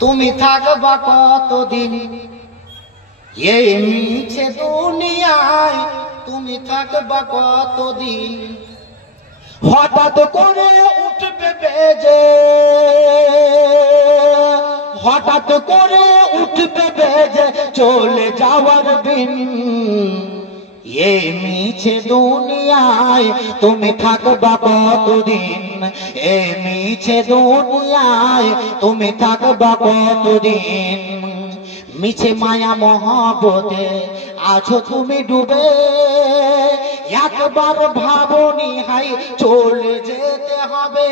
তুমি থাকবা কতদিন এই মিছে দুনিয়ায়, তুমি থাকবা কতদিন। হঠাৎ করে উঠবে বেজে, হঠাৎ করে উঠবে বেজে চলে যাওয়ার দিন। এই মিছে দুনিয়ায় তুমি থাকবা কতদিন, এই মিছে দুনিয়ায় তুমি থাকবা কতদিন। মিছে মায়া মহব্বতে আছো তুমি ডুবে, একবার ভাবনি হাই চলে যেতে হবে।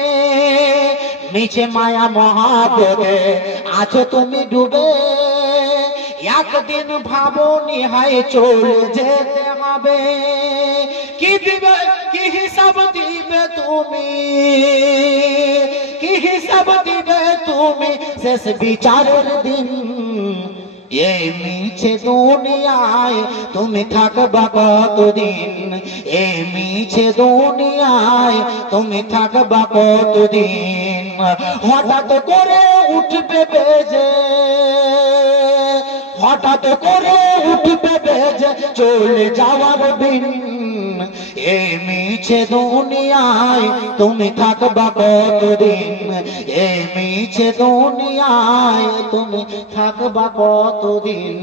মিছে মায়া মহব্বতে আছো তুমি ডুবে, একদিন ভাবনি হাই চলে যেতে হবে। কি দিবে, কি হিসাব দিবে তুমি, কি হিসাব দিবে তুমি শেষ বিচারের দিন। এই মিছে দুনিয়ায় তুমি থাকবা কতদিন, এই মিছে দুনিয়ায় তুমি থাকবা কতদিন। হঠাৎ করে উঠবে বেজে, হঠাৎ করে উঠবে বেজে চলে যাওয়ার দিন। এই মিছে দুনিয়ায় তুমি থাকবা কতদিন, এই মিছে দুনিয়ায় তুমি থাকবা কতদিন।